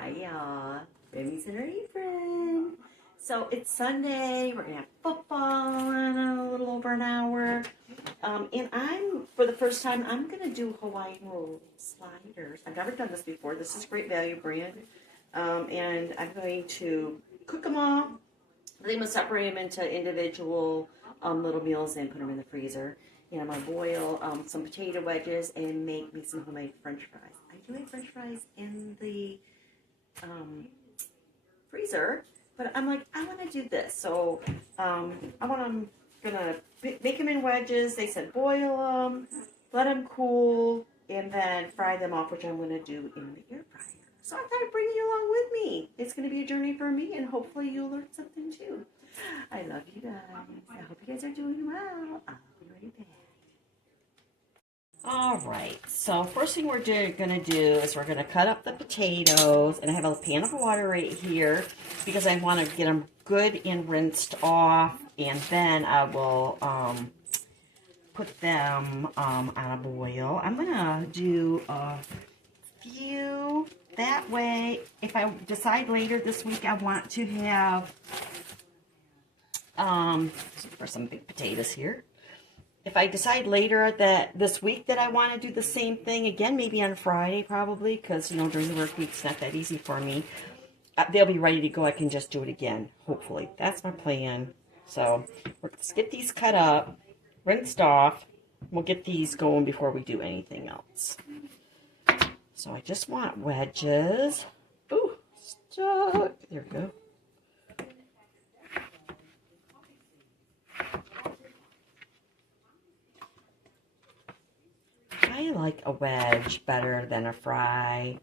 Hi y'all, Grammys and her apron. So it's Sunday, we're gonna have football in a little over an hour. And for the first time, I'm gonna do Hawaiian roll sliders. I've never done this before. This is Great Value brand. And I'm going to cook them all. Then I'm gonna separate them into individual little meals and put them in the freezer. And I'm gonna boil some potato wedges and make me some homemade French fries. I do make French fries in the freezer, but I'm like, I want to do this. So I'm gonna make them in wedges. They said boil them, let them cool, and then fry them off, which I'm gonna do in the air fryer. So I thought I'd bring you along with me. It's gonna be a journey for me, and hopefully you'll learn something too. I love you guys. I hope you guys are doing well. I'll be right back. All right, so first thing we're gonna do is we're gonna cut up the potatoes, and I have a pan of water right here because I want to get them good and rinsed off, and then I will put them on a boil. I'm gonna do a few that way. If I decide later this week I want to have for some big potatoes here. If I decide later that this week that I want to do the same thing again, maybe on Friday probably, because, you know, during the work week it's not that easy for me. They'll be ready to go. I can just do it again, hopefully. That's my plan. So let's get these cut up, rinsed off. We'll get these going before we do anything else. So I just want wedges. Ooh, stuck. There we go. I like a wedge better than a fry.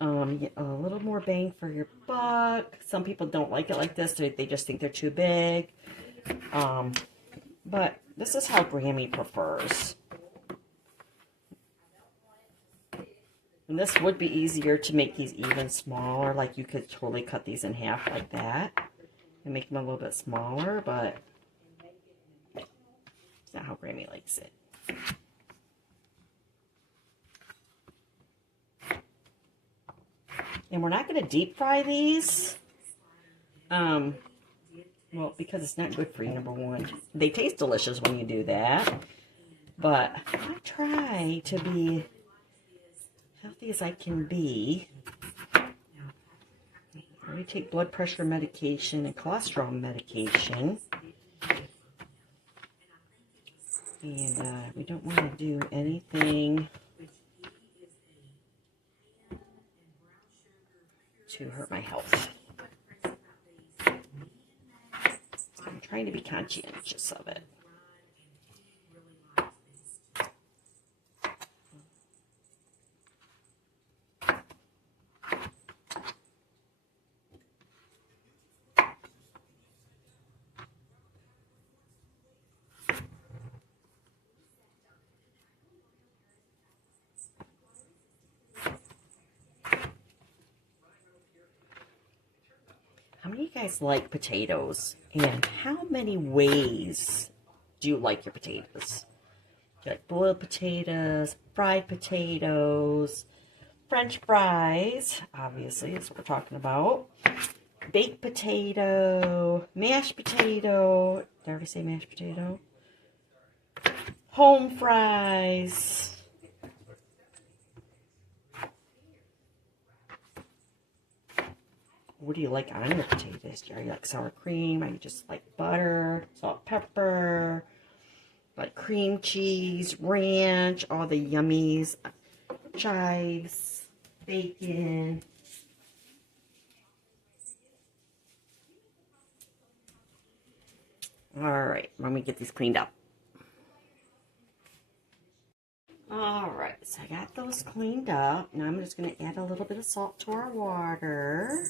Get a little more bang for your buck. Some people don't like it like this. They just think they're too big. But this is how Grammy prefers. And this would be easier to make these even smaller. Like you could totally cut these in half like that and make them a little bit smaller, but it's not how Grammy likes it. And we're not going to deep fry these. Well, because it's not good for you, number one. They taste delicious when you do that. But I try to be healthy as I can be. I already take blood pressure medication and cholesterol medication. And we don't want to do anything to hurt my health. I'm trying to be conscientious of it. How many of you guys like potatoes? And how many ways do you like your potatoes? Do you like boiled potatoes, fried potatoes, French fries, obviously, that's what we're talking about. Baked potato, mashed potato. Did I already say mashed potato? Home fries. What do you like on your potatoes? Are you like sour cream? Are you just like butter, salt, pepper, like cream cheese, ranch, all the yummies, chives, bacon? All right, let me get these cleaned up. All right, so I got those cleaned up. Now I'm just going to add a little bit of salt to our water.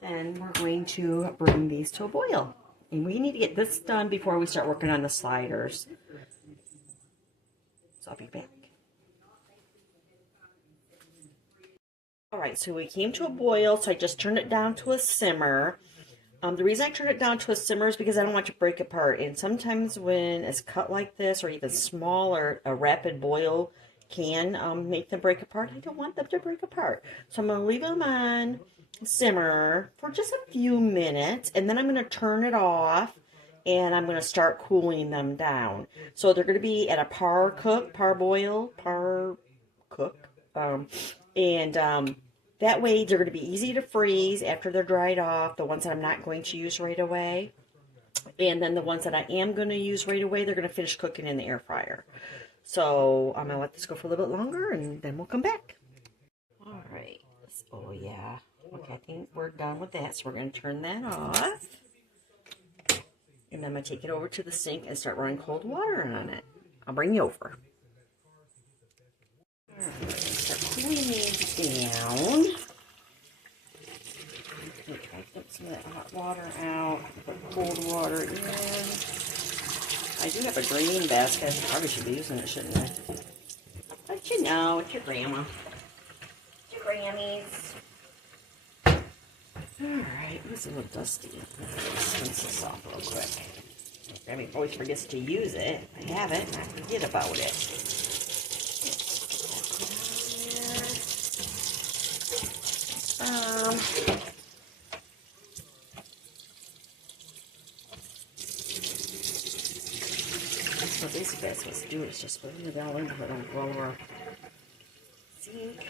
Then we're going to bring these to a boil. And we need to get this done before we start working on the sliders. So I'll be back. All right, so we came to a boil, so I just turned it down to a simmer. The reason I turn it down to a simmer is because I don't want it to break apart. And sometimes when it's cut like this, or even smaller, a rapid boil can make them break apart. I don't want them to break apart. So I'm going to leave them on simmer for just a few minutes, and then I'm going to turn it off, and I'm going to start cooling them down. So they're going to be at a par cook, and that way they're going to be easy to freeze after they're dried off, the ones that I'm not going to use right away. And then the ones that I am going to use right away, they're going to finish cooking in the air fryer. So I'm going to let this go for a little bit longer, and then we'll come back. All right. Oh, yeah. Okay, I think we're done with that, so we're going to turn that off. And then I'm going to take it over to the sink and start running cold water on it. I'll bring you over. All right, start cooling these down. I put some of that hot water out, put cold water in. I do have a green basket. I probably should be using it, shouldn't I? But you know, it's your grandma. It's your Grammys. Alright, it's a little dusty. Let's rinse this off real quick. Grammy always forgets to use it. I have it, and I forget about it. So basically that's what to do, is just put it all into it on lower sink.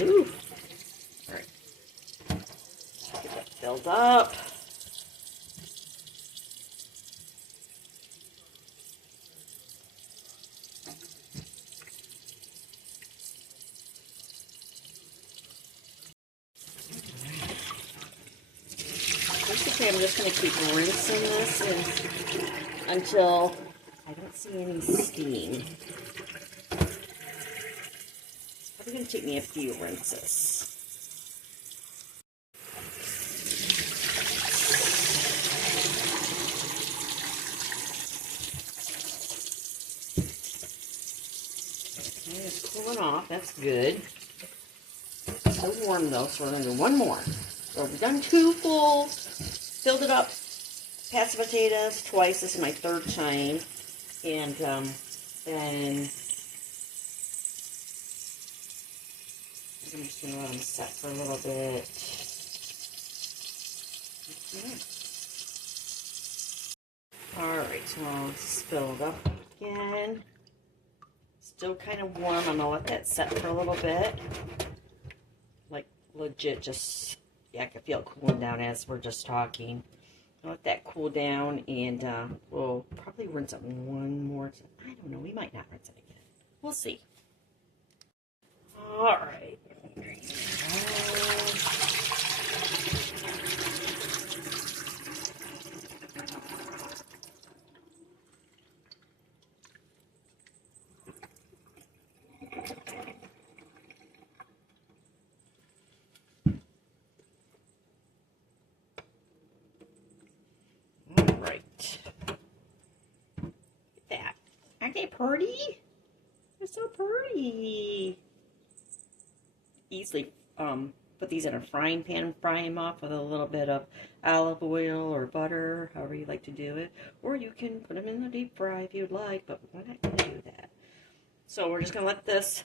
Ooh. Alright. Get that filled up. Basically, I'm just going to keep rinsing this until I don't see any steam. It's probably going to take me a few rinses. Okay, it's cooling off. That's good. It's still warm though, so we're going to do one more. So we've done 2 full, filled it up, pasta potatoes twice. This is my 3rd time. And then I'm just going to let them set for a little bit. Alright, so it's filled up again. Still kind of warm. I'm going to let that set for a little bit. Like, legit, just, yeah, I can feel it cooling down as we're just talking. I'll let that cool down, and we'll probably rinse it one more time. I don't know, we might not rinse it again. We'll see. Alright. Aren't they pretty? They're so pretty. Easily put these in a frying pan, fry them off with a little bit of olive oil or butter, however you like to do it. Or you can put them in the deep fry if you'd like, but we're not going to do that. So we're just going to let this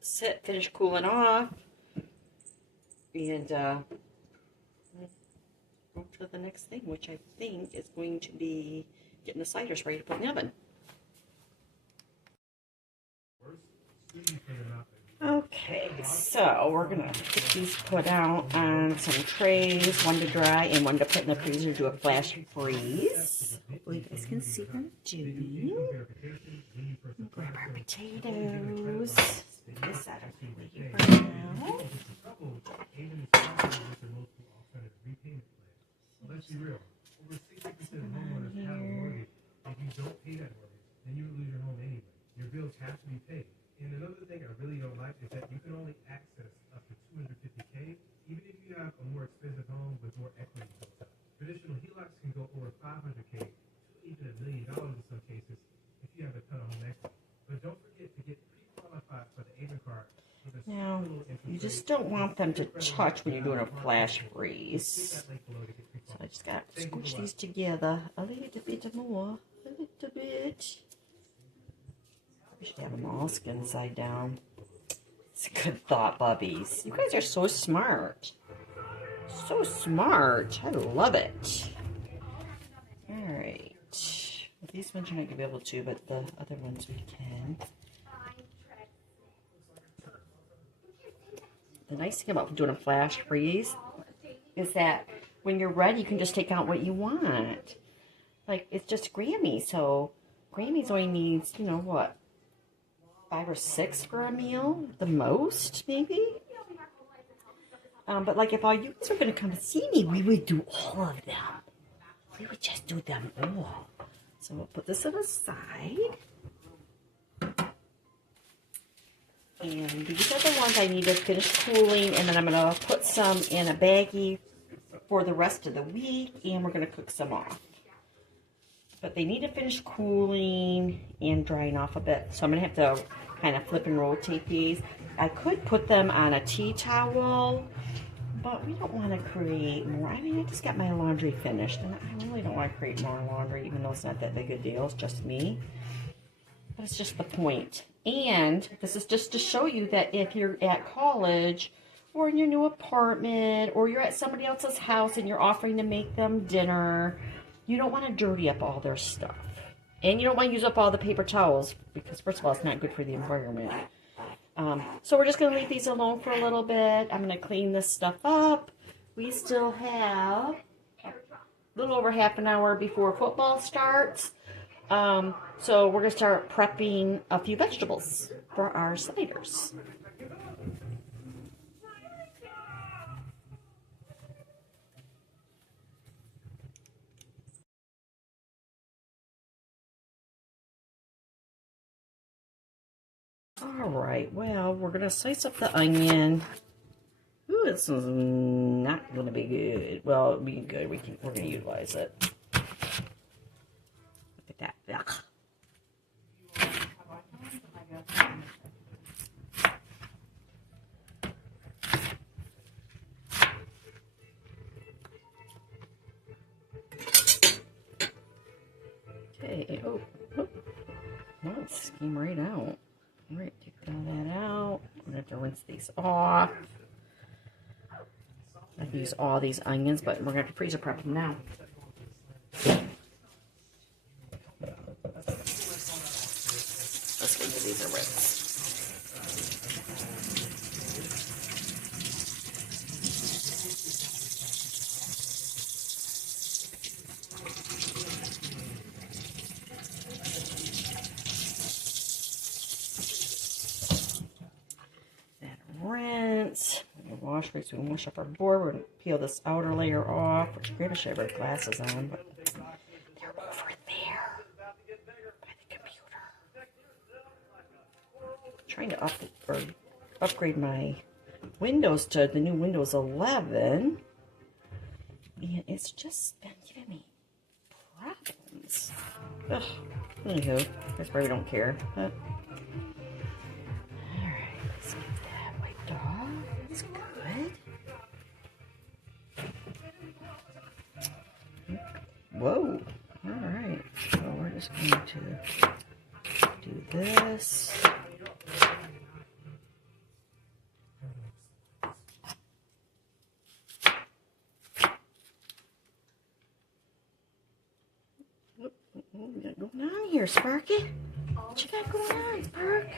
sit, finish cooling off, and go to the next thing, which I think is going to be getting the ciders ready to put in the oven. Okay, so we're going to get these put out on some trays, one to dry and one to put in the freezer to do a flash freeze. Hopefully you guys can see what I'm doing. We'll grab our potatoes. Stick this out of here for now. Let's be real. Over 60% of homeowners have a mortgage. If you don't pay that mortgage, then you would lose your home anyway. Your bills have to be paid. And another thing I really don't like is that you can only access up to $250K, even if you have a more expensive home with more equity built up. Traditional HELOCs can go over $500K to even $1 million in some cases if you have a ton of home equity. But don't forget to get pre-qualified for the AVEN card. Now, you just don't want them to touch when you're doing a flash freeze. So I just got to squish these together a little bit more. A little bit. I should have them all skin side down. It's a good thought, Bubbies. You guys are so smart. So smart. I love it. Alright. Well, these ones you're not going to be able to, but the other ones we can. The nice thing about doing a flash freeze is that when you're ready, you can just take out what you want. Like, it's just Grammys, so Grammys only needs, you know, what, 5 or 6 for a meal? The most, maybe? But, like, if all you guys were going to come see me, we would do all of them. We would just do them all. So we'll put this on the side. And these are the ones I need to finish cooling, and then I'm going to put some in a baggie for the rest of the week, and we're going to cook some off. But they need to finish cooling and drying off a bit, so I'm going to have to kind of flip and rotate these. I could put them on a tea towel, but we don't want to create more. I mean, I just got my laundry finished, and I really don't want to create more laundry, even though it's not that big a deal. It's just me. But it's just the point. And this is just to show you that if you're at college or in your new apartment or you're at somebody else's house and you're offering to make them dinner, you don't want to dirty up all their stuff. And you don't want to use up all the paper towels because, first of all, it's not good for the environment. So we're just going to leave these alone for a little bit. I'm going to clean this stuff up. We still have a little over half an hour before football starts. So we're going to start prepping a few vegetables for our sliders. Alright, well, we're going to slice up the onion. Ooh, this is not going to be good. Well, it'll be good. We're going to utilize it. Look at that. Ugh. Okay, oh, well, it's came right out. All right, take all that out. I'm gonna have to rinse these off. I've used all these onions, but we're gonna have to freezer prep them now. Let's give these a rinse. Rinse. Wash, so we can wash up our board. We're going to peel this outer layer off, which maybe I should have our glasses on, but they're over there by the computer. I'm trying to upgrade my Windows to the new Windows 11, and it's just been giving me problems. Ugh. Anywho, that's why we don't care. But whoa, alright, so we're just going to do this. What we got going on here, Sparky? What you got going on, Spark?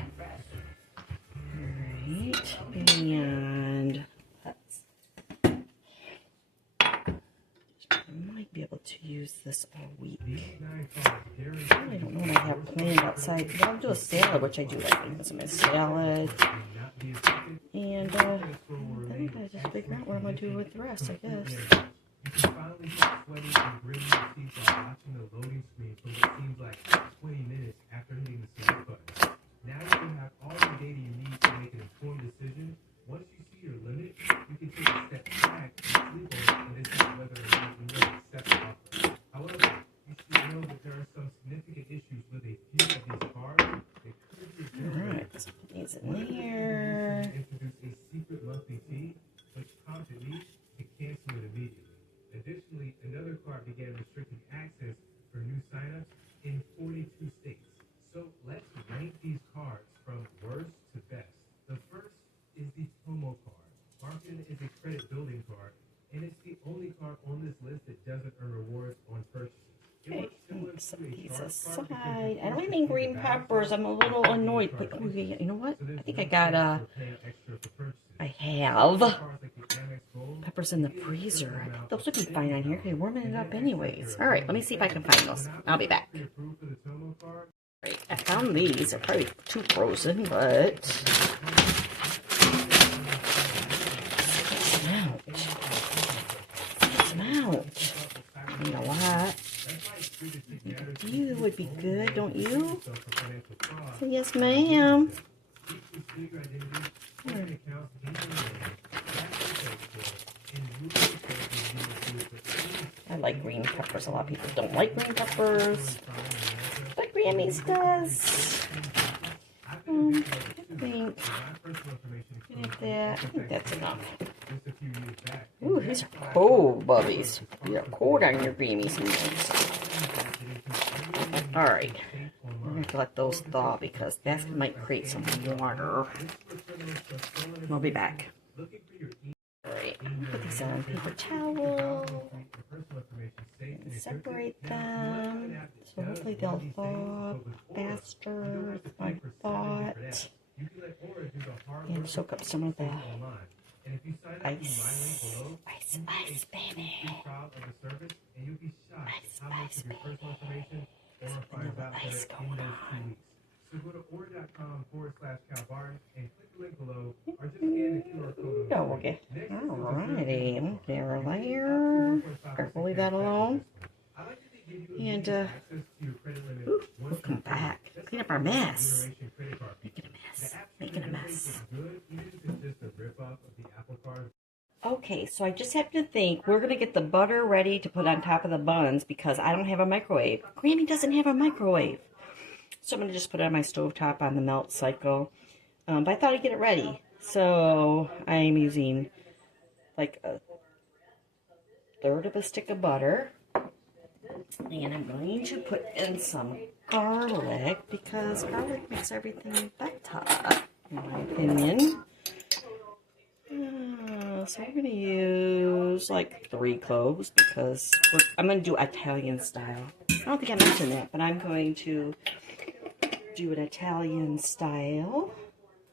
Alright, and be able to use this all week. I really don't know what I have planned outside. I'll do a salad, which I do like. I'll some salad. And then I gotta just figure out what I'm gonna do with the rest, I guess. Now you can have all the data you need to make an informed decision. Once you see your limit, you can take a step back and sleep on it and decide whether or not you want to accept the offer. However, you should know that there are some significant issues with a few of these cars that could be alright, let's put these in here. Introduce a secret monthly fee, which prompted me to cancel it immediately. Additionally, another car began restricting access for new signups in Okay, set these aside. I don't have any green peppers. I'm a little annoyed, but oh, yeah, you know what? I think I got I have peppers in the freezer. I think those would be fine on here because you're warming it up anyways. All right, let me see if I can find those. I'll be back. Right, I found these. They're probably too frozen, but smell. You know what? You would be good, don't you? So yes, ma'am. I like green peppers. A lot of people don't like green peppers, but Grammys does. I think that's enough. Ooh, these are cold, bubbies. These are cold on your Grammys noodles. Alright. We're going to have to let those thaw because that might create some water. We'll be back. Alright, put these on paper towel. And separate them. So hopefully they'll thaw faster than I thought. And soak up some of the ice, baby. Ice, baby. There's vanilla ice going on. So go to order.com/cowbar and click the link below or just scan the QR code. Okay. Alrighty. There, layer. We'll leave that alone. And, we'll come back. Clean up our mess. Making a mess. Okay, so I just happened to think we're going to get the butter ready to put on top of the buns because I don't have a microwave. Granny doesn't have a microwave. So I'm going to just put it on my stovetop on the melt cycle. But I thought I'd get it ready. So I'm using like a third of a stick of butter. And I'm going to put in some garlic because garlic makes everything better, in my opinion. So we're going to use like 3 cloves because I'm going to do Italian style. I don't think I mentioned that, but I'm going to do an Italian style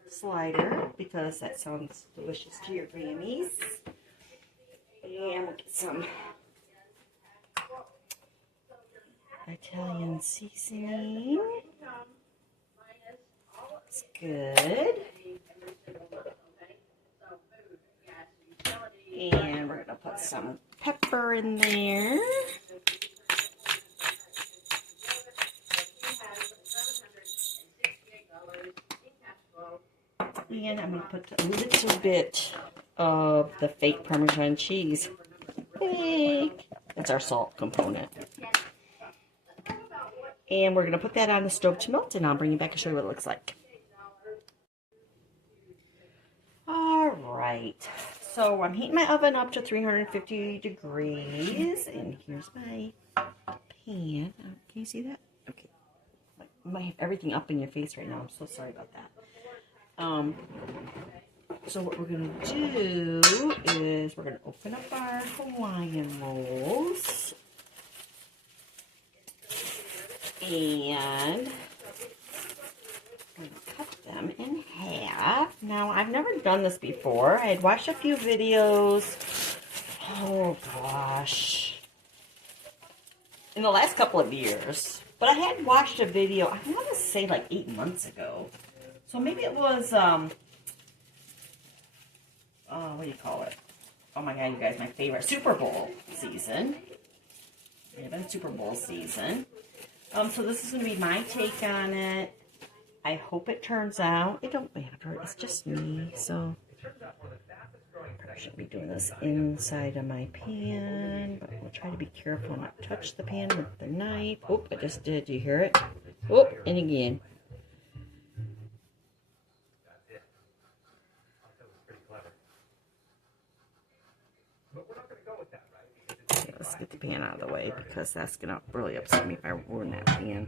slider because that sounds delicious to your Grammys. And we'll get some Italian seasoning. It's good. And we're going to put some pepper in there. And I'm going to put a little bit of the fake Parmesan cheese. Fake. That's our salt component. And we're going to put that on the stove to melt, and I'll bring you back and show you what it looks like. Alright, so I'm heating my oven up to 350 degrees, and here's my pan. Can you see that? Okay. I might have everything up in your face right now. I'm so sorry about that. So what we're going to do is we're going to open up our Hawaiian rolls. And I'm going to cut them in half. Now, I've never done this before. I had watched a few videos. Oh, gosh. In the last couple of years. But I had watched a video, I want to say like 8 months ago. So maybe it was, what do you call it? Oh my God, you guys, my favorite Super Bowl season. It had been Super Bowl season. So this is going to be my take on it. I hope it turns out. It don't matter. It's just me. So I shouldn't be doing this inside of my pan. But we'll try to be careful not to touch the pan with the knife. Oh, I just did. Do you hear it? Oh, and again. Okay, let's get the pan out of the way because that's going to really upset me if I ruin that pan.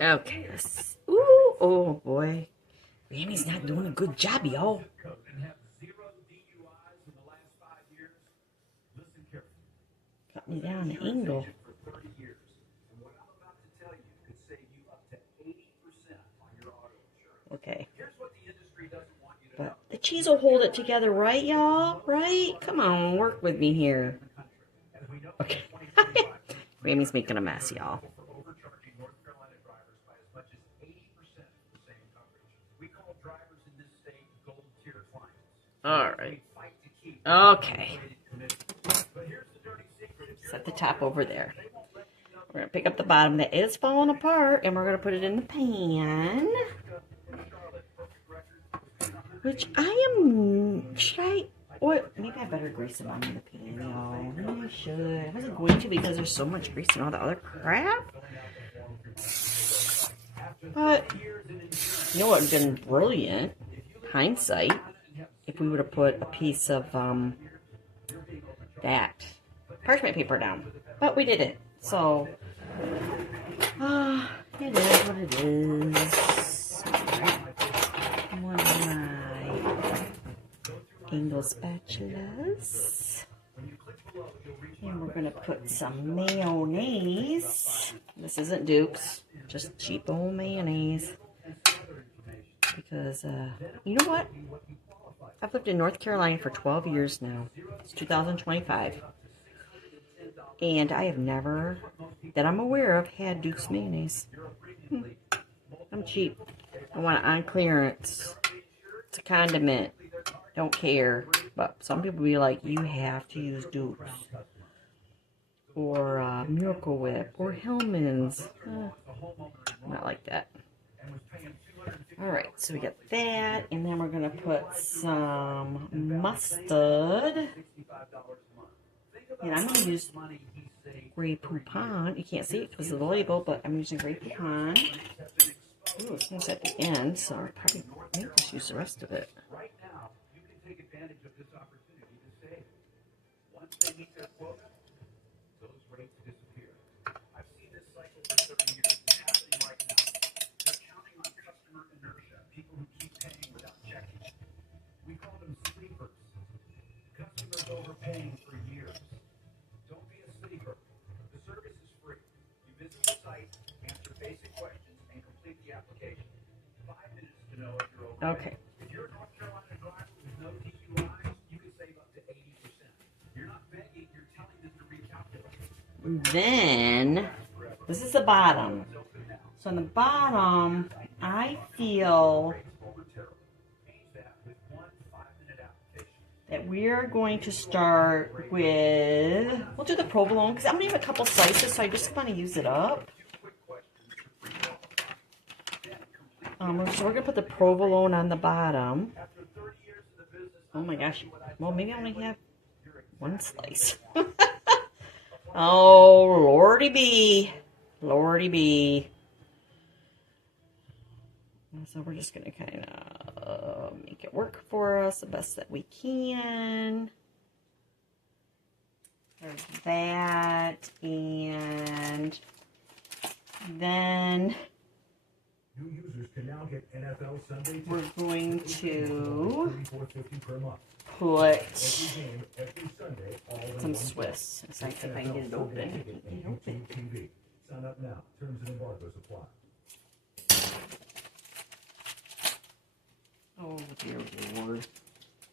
Okay, let's, ooh, oh boy. Grammy's not doing a good job, y'all. me down an angle. Okay. But the cheese will hold it together, right, y'all? Right? Come on, work with me here. Okay. Grammy's making a mess, y'all. All right. Okay. Set the top over there. We're going to pick up the bottom that is falling apart, and we're going to put it in the pan. Which I am... Should I... Or maybe I better grease it on the pan, y'all. Maybe I should. I wasn't going to because there's so much grease and all the other crap. But, you know what would have been brilliant? Hindsight. If we would have put a piece of that parchment paper down. But we didn't. So, it is what it is. One of my angle spatulas. And we're going to put some mayonnaise. This isn't Duke's, just cheap old mayonnaise. Because, you know what? I've lived in North Carolina for 12 years now. It's 2025. And I have never, that I'm aware of, had Duke's mayonnaise. I'm cheap. I want it on clearance. It's a condiment. Don't care. But some people be like, you have to use Duke's. Or Miracle Whip. Or Hellman's. Not like that. Alright, so we got that. And then we're going to put some mustard. And I'm going to use Grey Poupon. You can't see it because of the label, but I'm using Grey Poupon. Ooh, it's almost at the end, so I'll probably maybe just use the rest of it. Overpaying for years. Don't be a sleeper. The service is free. You visit the site, answer basic questions, and complete the application. 5 minutes to know if you're overpaying. Okay. If you're a North Carolina driver with no DUIs, you can save up to 80%. You're not begging, you're telling them to recalculate. Then, this is the bottom. So on the bottom, I feel that we are going to start with, we'll do the provolone, because I'm going to have a couple slices, so I just want to use it up. So we're going to put the provolone on the bottom. Oh my gosh. Well, maybe I only have one slice. Oh, lordy be. Lordy be. So we're just going to kind of make it work for us the best that we can. There's that. And then we're going to put some Swiss. So I think I can get it open. Sign up now. Terms and embargoes apply. Oh, dear Lord.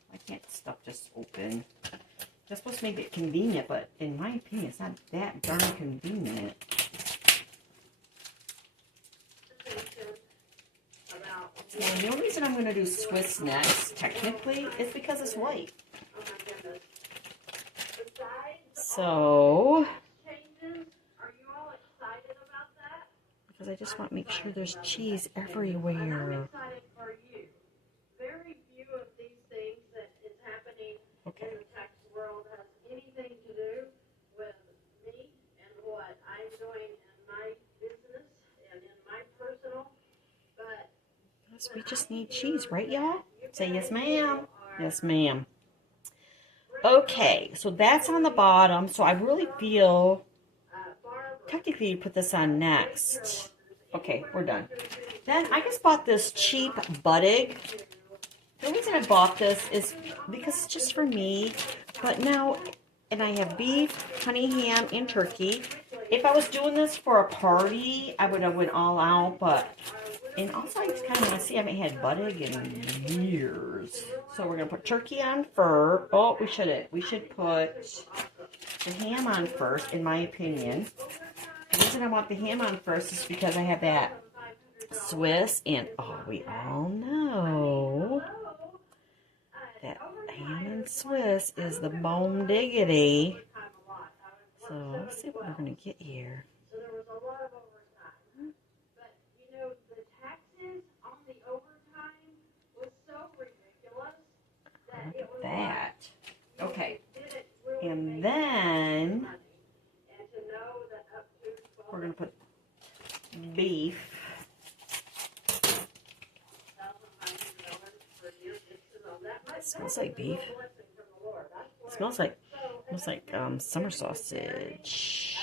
Why can't stuff just open? That's supposed to make it convenient, but in my opinion, it's not that darn convenient. And the only reason I'm going to do Swiss next, technically, is because it's white. So, because I just want to make sure there's cheese everywhere. Okay. In the tax world has anything to do with me and what I'm doing in my business and in my personal, but yes, we just need cheese, right, y'all? Say yes, ma'am. Yes, ma'am. Okay, so that's on the bottom. So I really feel, technically, you put this on next. Okay, we're done. Then I just bought this cheap Buddig. The reason I bought this is because it's just for me, but now And I have beef, honey ham, and turkey. If I was doing this for a party, I would have went all out, but... And also, I just kind of want to see, I haven't had butter in years. So we're going to put turkey on first. Oh, we shouldn't. We should put the ham on first, in my opinion. The reason I want the ham on first is because I have that Swiss, and oh, we all know that ham and Swiss is the bone diggity. So let's see what we're going to get here. That. Okay. And then we're going to put beef. It smells like beef. It smells like summer sausage.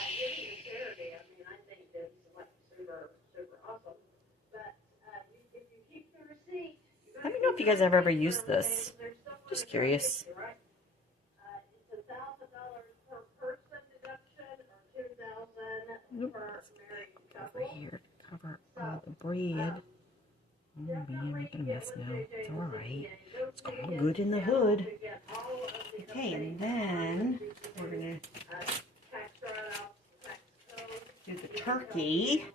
Let me know if you guys have ever used this. Just curious. Nope. Over here to cover all the bread. Oh man, making a mess now. It's alright. It's all good in the hood. Okay, and then we're gonna do the turkey.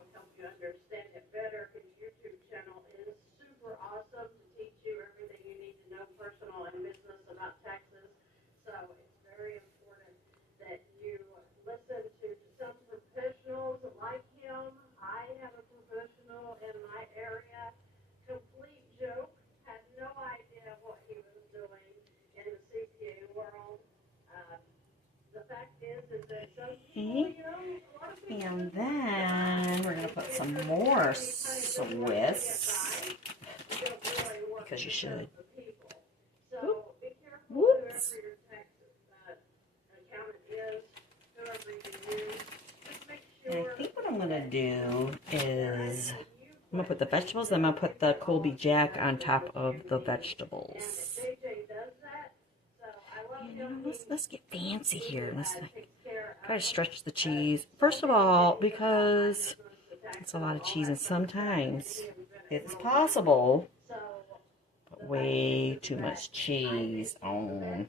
And then we're going to put some more Swiss, because you should. Whoops. And I think what I'm going to do is I'm going to put the vegetables, then I'm going to put the Colby Jack on top of the vegetables. And, you know, let's get fancy here. Let's try to stretch the cheese. First of all, because it's a lot of cheese, and sometimes it's possible to put way too much cheese on.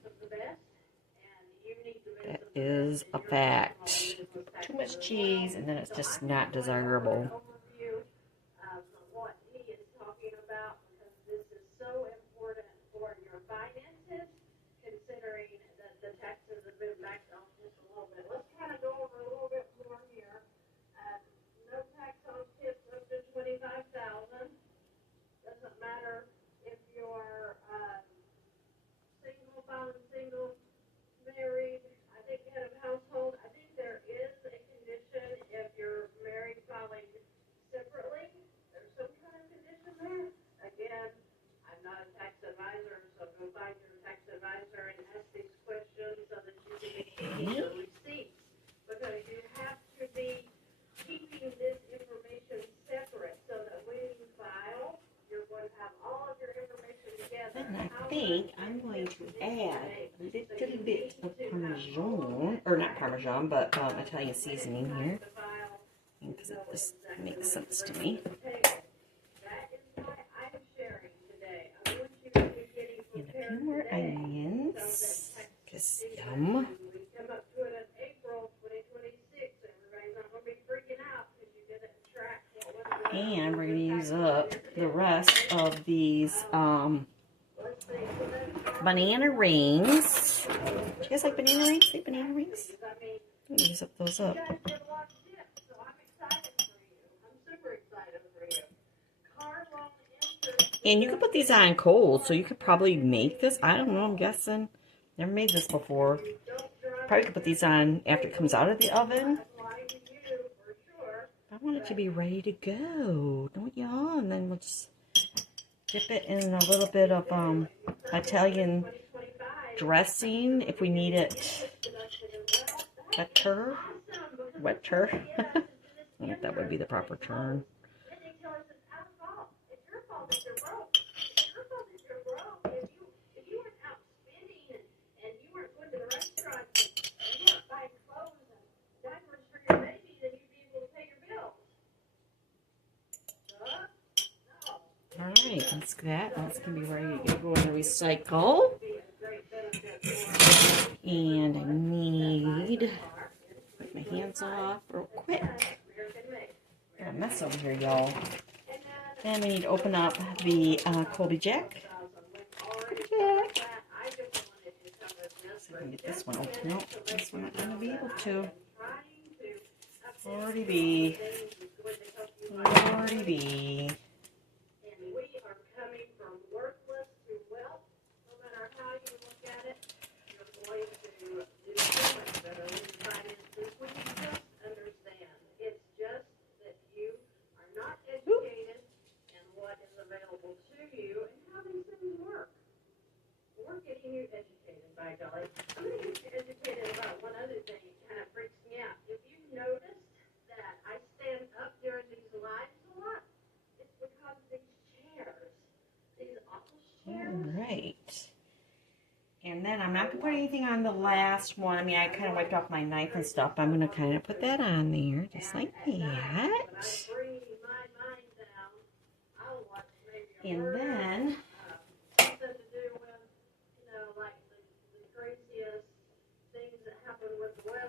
That is a fact. Too much cheese, and then it's just not desirable. I think I'm going to add a little bit of Parmesan, or not Parmesan, but Italian seasoning here, because it just makes sense to me. And a few more onions, because yum. And we're going to use up the rest of these banana rings. Do you guys like banana rings? Like banana rings? I'm going to use up those up. And you can put these on cold, so you could probably make this. I don't know, I'm guessing. Never made this before. Probably could put these on after it comes out of the oven. I want it to be ready to go, don't y'all? And then we'll just dip it in a little bit of Italian dressing if we need it wetter. I think that would be the proper term. whisk that. That's going to be ready to go in the recycle. And I need, wipe my hands off real quick. Got a mess over here, y'all. And we need to open up the Colby Jack. So I can get this one open. Nope, this one I'm not going to be able to. 40B. 40B. And we are coming from worthless to wealth. No matter how you look at it, you're going to do so much better with your finances when you just understand. It's just that you are not educated in what is available to you and how these things work. We're getting you educated, by golly. I'm going to get you educated about one other thing that kind of freaks me out. If you notice that I stand up during these lives a lot, it's because of these chairs. These office chairs. All right. And then I'm not going to put anything on the last one. I mean, I kind of wiped off my knife and stuff. I'm going to kind of put that on there, just like that. And then,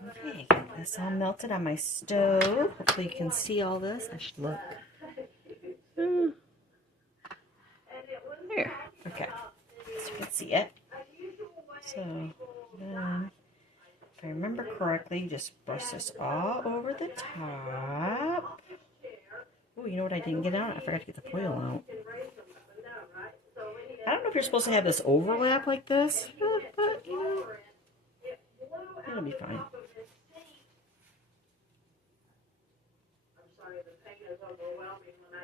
okay, got this all melted on my stove. Hopefully you can see all this. I should look. Here, okay, so you can see it. So then, if I remember correctly, just brush this all over the top. Oh, you know what I didn't get out? I forgot to get the foil out. I don't know if you're supposed to have this overlap like this, but you know, it'll be fine.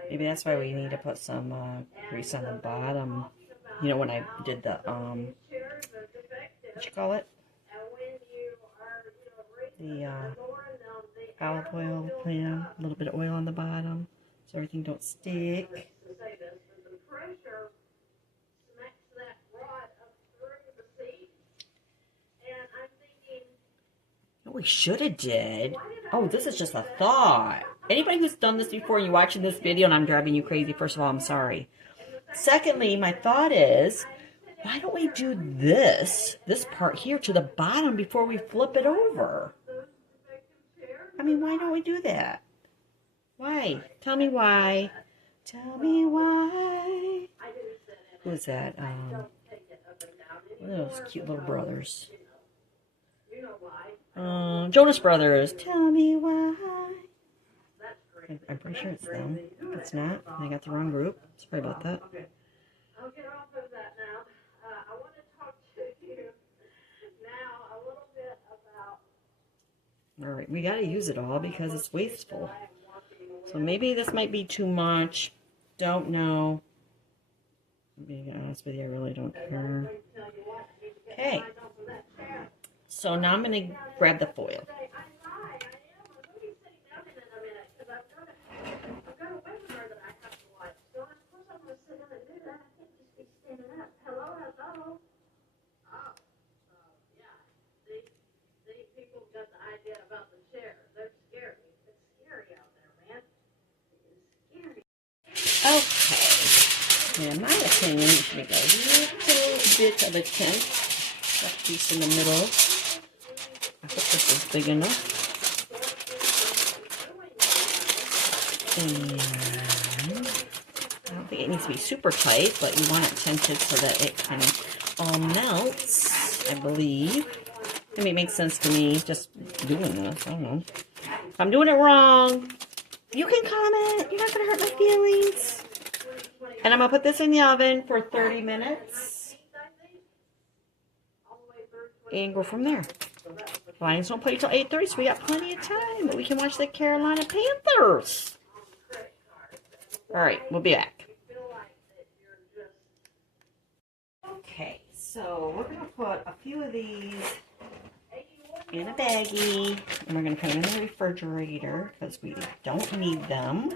Maybe that's why we need to put some grease on the bottom. You know, when I did the, what you call it? The olive oil pan, a little bit of oil on the bottom so everything don't stick. What we should have did, oh, this is just a thought. Anybody who's done this before, you're watching this video and I'm driving you crazy, first of all, I'm sorry. Secondly, my thought is, why don't we do this part here to the bottom before we flip it over? I mean, why don't we do that? Why? Tell me why. Tell me why. Who is that? One of those cute little brothers. Jonas Brothers. Tell me why. I'm pretty sure it's them. If it's not, I got the wrong group. Sorry about that. I'll get off of that now. I want to talk to you now a little bit about... Alright, we gotta use it all because it's wasteful. So maybe this might be too much. Don't know. Being honest with you, I really don't care. Okay. So now I'm going to grab the foil. Okay. In my opinion, you should make a little bit of a tent. That piece in the middle. I hope this is big enough. And I don't think it needs to be super tight, but you want it tented so that it kind of all melts, I believe. I mean, it makes sense to me just doing this. I don't know. If I'm doing it wrong, you can comment. You're not going to hurt my feelings. And I'm going to put this in the oven for 30 minutes. And go from there. Lions don't play until 8:30, so we got plenty of time. But we can watch the Carolina Panthers. Alright, we'll be back. Okay, so we're going to put a few of these in a baggie. And we're going to put them in the refrigerator because we don't need them.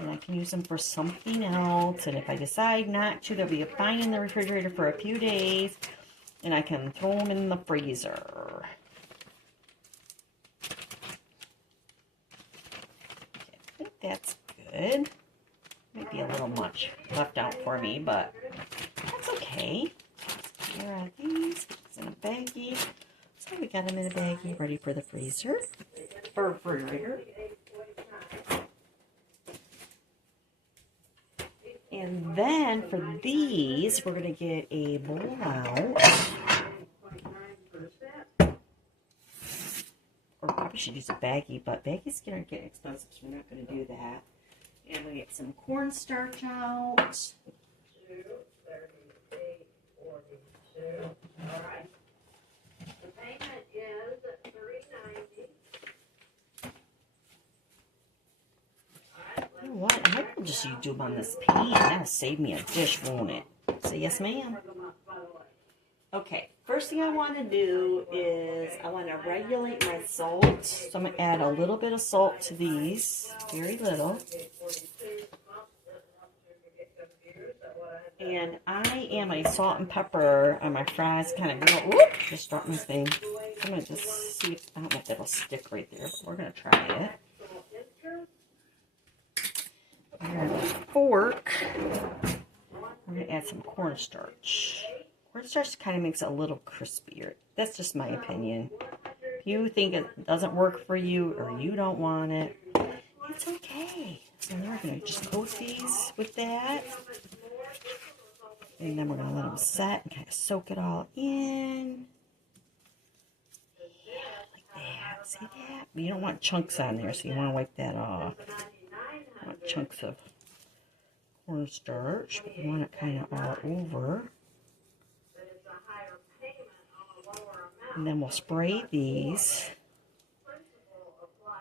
And I can use them for something else. And if I decide not to, they'll be fine in the refrigerator for a few days. And I can throw them in the freezer. Okay, I think that's good. Might be a little much left out for me, but that's okay. Here are these. It's in a baggie. So we got them in a baggie, ready for the freezer or refrigerator. And then for these, we're gonna get a bowl out. Or probably should use a baggie, but baggies are getting expensive, so we're not gonna do that. And we get some cornstarch out. 238.42. All right. The payment is $3.90. You know what? I might will just do them on this pan. That'll save me a dish, won't it? Say yes, ma'am. Okay, first thing I want to do is I want to regulate my salt. So I'm going to add a little bit of salt to these. Very little. And I am a salt and pepper on my fries kind of girl. Whoop! Just dropped my thing. I'm going to just see if, I don't know if that'll stick right there, but we're going to try it. And a fork. I'm going to add some cornstarch. Cornstarch kind of makes it a little crispier. That's just my opinion. If you think it doesn't work for you or you don't want it, it's okay. So now we're going to just coat these with that. And then we're going to let them set and kind of soak it all in. Yeah, like that. See that? But you don't want chunks on there, so you want to wipe that off. You want chunks of cornstarch, but you want it kind of all over. And then we'll spray these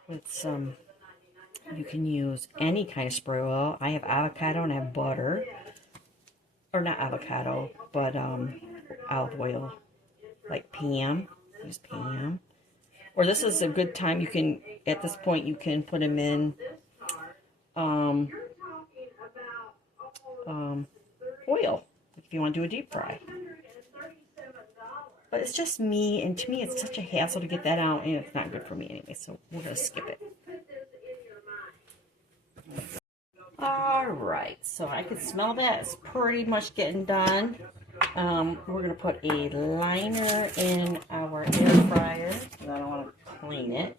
with some, you can use any kind of spray oil. I have avocado and I have butter. Or not avocado, but olive oil. Like Pam. Use Pam. Or this is a good time, you can, at this point, you can put them in oil. If you want to do a deep fry. But it's just me, and to me it's such a hassle to get that out, and it's not good for me anyway, so we're going to skip it. Alright, so I can smell that. It's pretty much getting done. We're going to put a liner in our air fryer, because I don't want to clean it.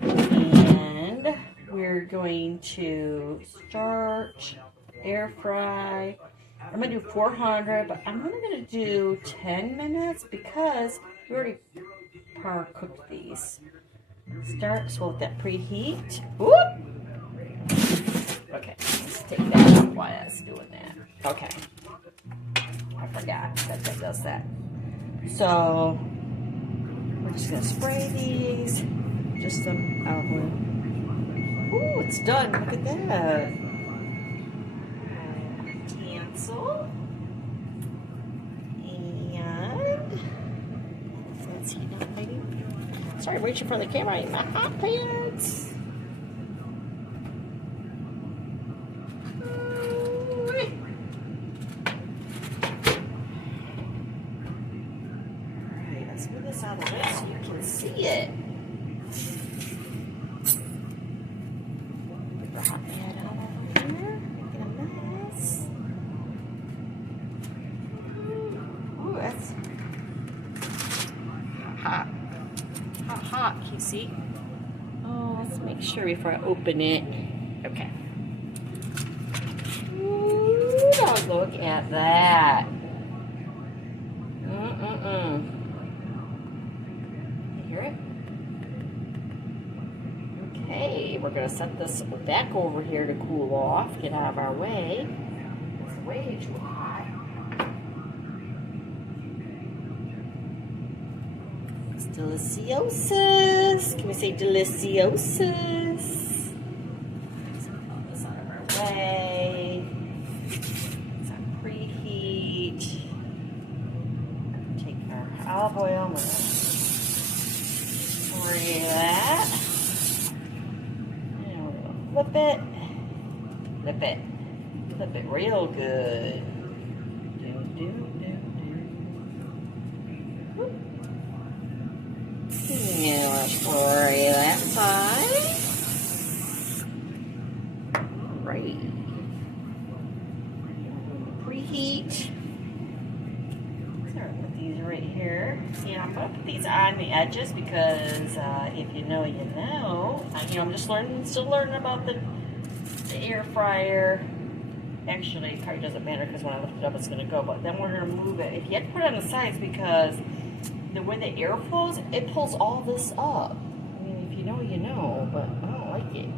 And we're going to start, air fry. I'm going to do 400, but I'm only going to do 10 minutes because we already power cooked these. Start, so let that preheat. Whoop! Okay, let's take that off while that's doing that. Okay. I forgot that that does that. So, we're just going to spray these. Just some olive oil. Ooh, it's done. Look at that. Cancel. And let's see now, maybe. Sorry, reaching for the camera in my hot pants. Alright, let's move this out of the way so you can see it. Put the hot pad out over here. Make it a mess. Ooh, that's hot. Hot, can you see? Oh, let's make sure before I open it. Okay. Ooh, look at that. You hear it? Okay, we're going to set this back over here to cool off. Get out of our way. It's way too hot. Deliciosus. Can we say deliciosus? Let's put this out of our way. It's on preheat. Take our olive oil. We're going to spray that. And we're going to flip it. Flip it. Flip it real good. Now let's spray that side. Right. put these on the edges because if you know, you know. I'm just still learning about the air fryer. Actually, it probably doesn't matter because when I lift it up, it's going to go. But then we're going to move it. If you had to put it on the sides because the way the air flows, it pulls all this up. I mean, if you know, you know. But I don't like it.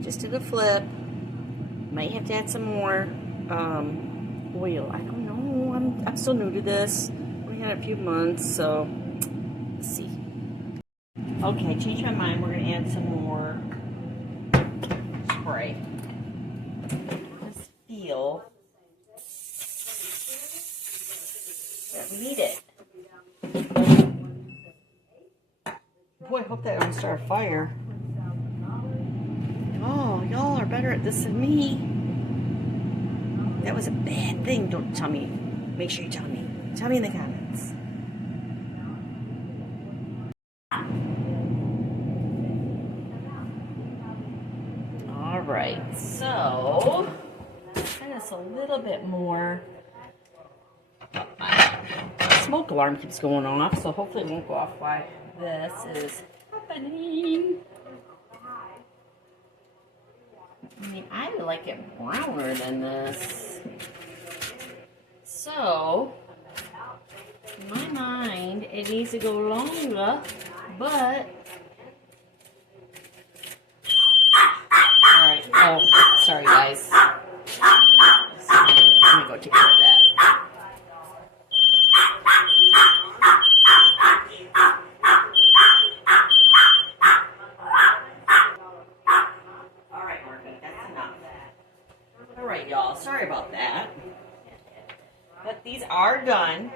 Just did a flip. Might have to add some more oil. I don't know. I'm still new to this. We had a few months, so let's see. Okay, changed my mind. We're gonna add some more spray. Just feel that we need it. Boy, I hope that don't start a fire. Oh, y'all are better at this than me. That was a bad thing. Don't tell me. Make sure you tell me. Tell me in the comments. All right, so kind of a little bit more. My smoke alarm keeps going off, so hopefully it won't go off while this is happening. I mean, I like it browner than this. So, in my mind, it needs to go longer, but... Alright, oh, sorry guys. Let me go take care of that. Alright, y'all, sorry about that. But these are done.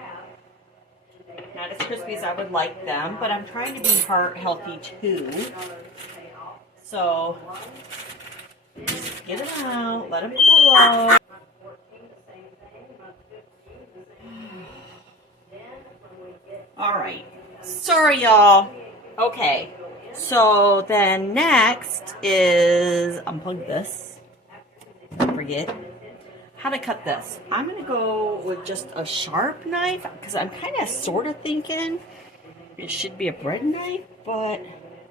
Not as crispy as I would like them, but I'm trying to be heart healthy too. So, just get them out, let them cool out. Alright, sorry y'all. Okay, so then next is unplug this. Don't forget how to cut this. I'm gonna go with just a sharp knife because I'm kind of sort of thinking it should be a bread knife, but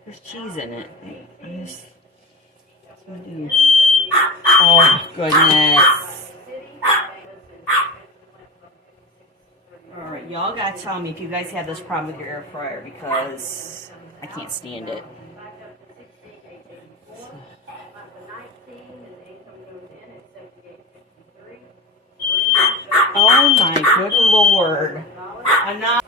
there's cheese in it. Oh goodness. Alright, y'all gotta tell me if you guys have this problem with your air fryer because I can't stand it. Oh my good lord. I'm not.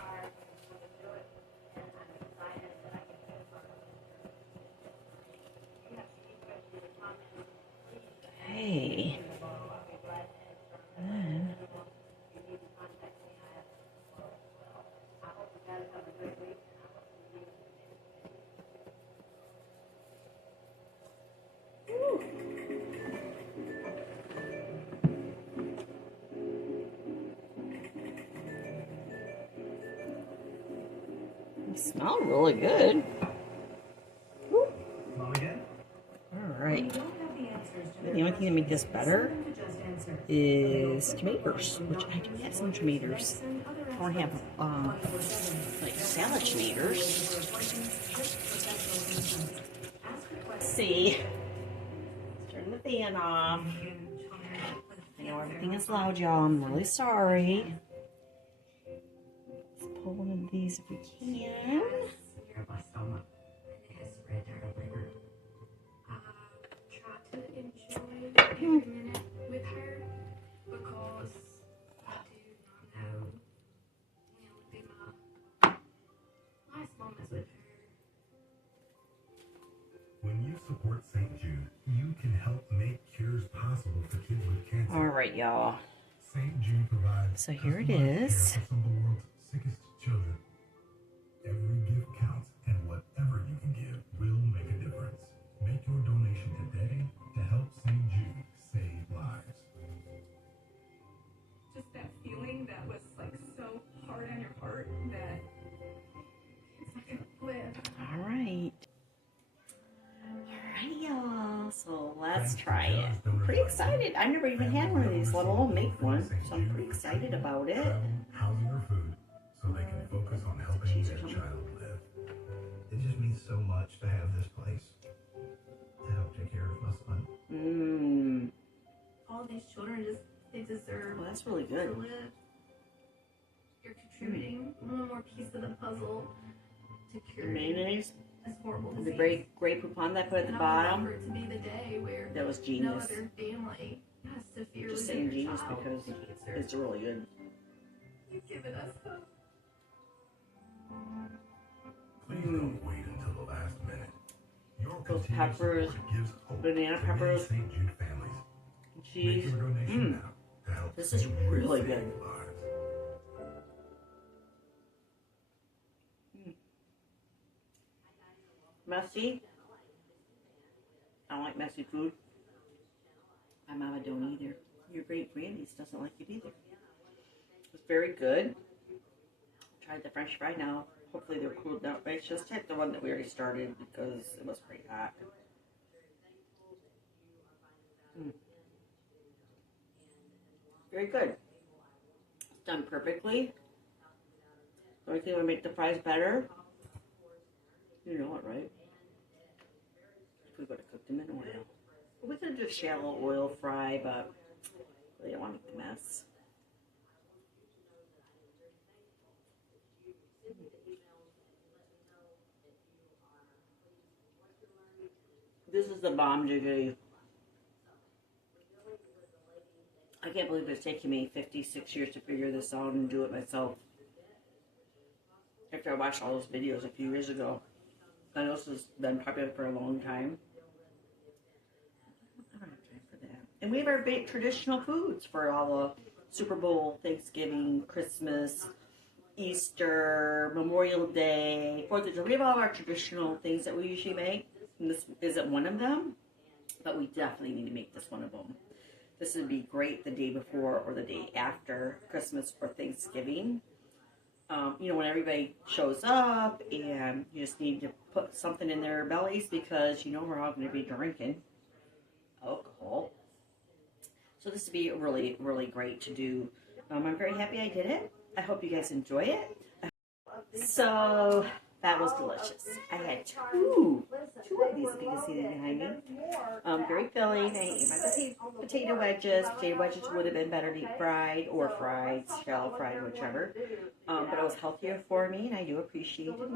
Hey. They smell really good. Woo. Mom again? Alright. The only thing that makes this better is tomatoes, which I do have some tomatoes. I don't have like salad tomatoes. Let's see. Turn the fan off. I know everything is loud, y'all. I'm really sorry. Let's pull one of these if we can. Try to enjoy every minute with her because I do not know when would be my last moments with her. When you support St. Jude, you can help make cures possible for kids with cancer. All right, y'all. St. Jude provides So here it customized care is. for some of the world's sickest children. Every gift counts, and whatever you can give will make a difference. Make your donation today to help St. Jude save lives. Just that feeling that was like so hard on your heart that it's like a flip. All right. Alrighty, y'all. So let's try it. I'm pretty excited. I've never even had one of these, let alone make one. So I'm pretty excited about it. Travel, housing, or food, so they can focus on helping their child live. It just means so much to have this place to help take care of my son. Mmm. All these children they deserve Well, that's really to good. live. You're contributing one more piece of the puzzle to The cure mayonnaise, this horrible the disease. Grey Poupon that I put at the And I want bottom. for it to be the day where That was no genius. other family has to fear Just losing saying their genius child because to cancer. it's really good. You've given us hope. Please don't wait until the last minute. Your Those continued peppers, support gives hope banana to many peppers, St. Jude families. Make cheese. your donation now to help This is St. Jude really save good. lives. Messy. I don't like messy food. My mama don't either. Your great Grammies doesn't like it either. It's very good. Tried the French fry now. Hopefully they're cooled down. It's just like the one that we already started because it was pretty hot. Very good. It's done perfectly. The only thing that would make the fries better, you know it, right? If we would have cooked them in oil. We could have just shallow oil fry, but we don't want to make the mess. This is the bomb jiggity. I can't believe it's taken me 56 years to figure this out and do it myself. After I watched all those videos a few years ago. I know this has been popular for a long time. I don't have time for that. And we have our big traditional foods for all the Super Bowl, Thanksgiving, Christmas, Easter, Memorial Day, 4th of July. We have all of our traditional things that we usually make. And this isn't one of them, but we definitely need to make this one of them. This would be great the day before or the day after Christmas or Thanksgiving. You know, when everybody shows up and you just need to put something in their bellies because, you know, we're all going to be drinking alcohol. So this would be really, really great to do. I'm very happy I did it. I hope you guys enjoy it. So that was delicious. I had two of these, if you can see them behind me. Very filling. I ate my potato wedges. Potato wedges would have been better deep fried or fried, shallow fried, whichever. But it was healthier for me, and I do appreciate it. It was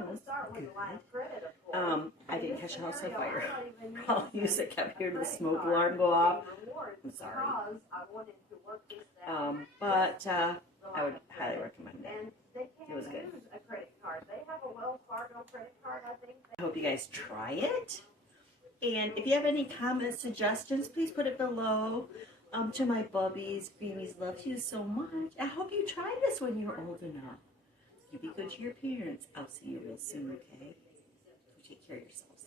good. I didn't catch a house on fire. All you that kept hearing the smoke alarm go off. I'm sorry. But I would highly recommend it. It was good. I hope you guys try it. And if you have any comments, suggestions, please put it below. To my bubbies, Grammies loves you so much. I hope you try this when you're old enough. You be good to your parents. I'll see you real soon, okay? So take care of yourselves.